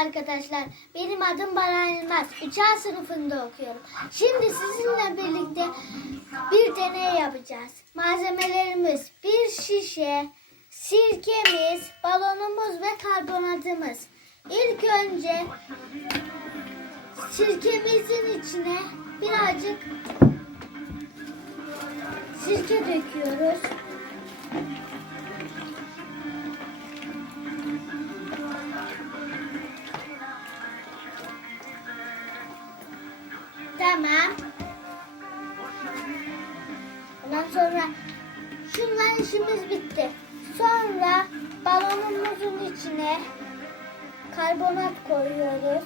arkadaşlar. Benim adım Baran Yılmaz. 3A sınıfında okuyorum. Şimdi sizinle birlikte bir deney yapacağız. Malzemelerimiz bir şişe, sirkemiz, balonumuz ve karbonatımız. İlk önce sirkemizin içine birazcık sirke döküyoruz. Tamam. Ondan sonra şundan işimiz bitti. Sonra balonumuzun içine karbonat koyuyoruz.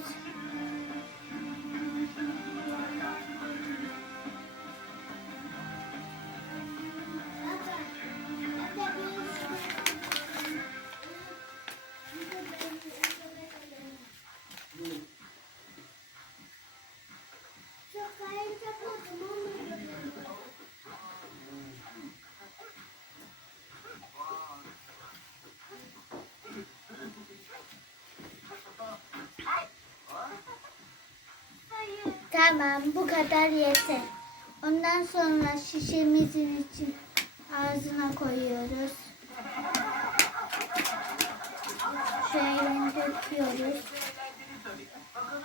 Tamam bu kadar yeter. Ondan sonra şişemizin için ağzına koyuyoruz. Şöyle döküyoruz. Bakalım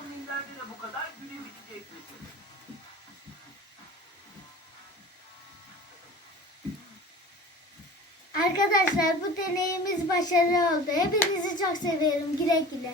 bu kadar gülebilecek misin? Arkadaşlar bu deneyimiz başarılı oldu. Hepinizi çok seviyorum. Güle güle.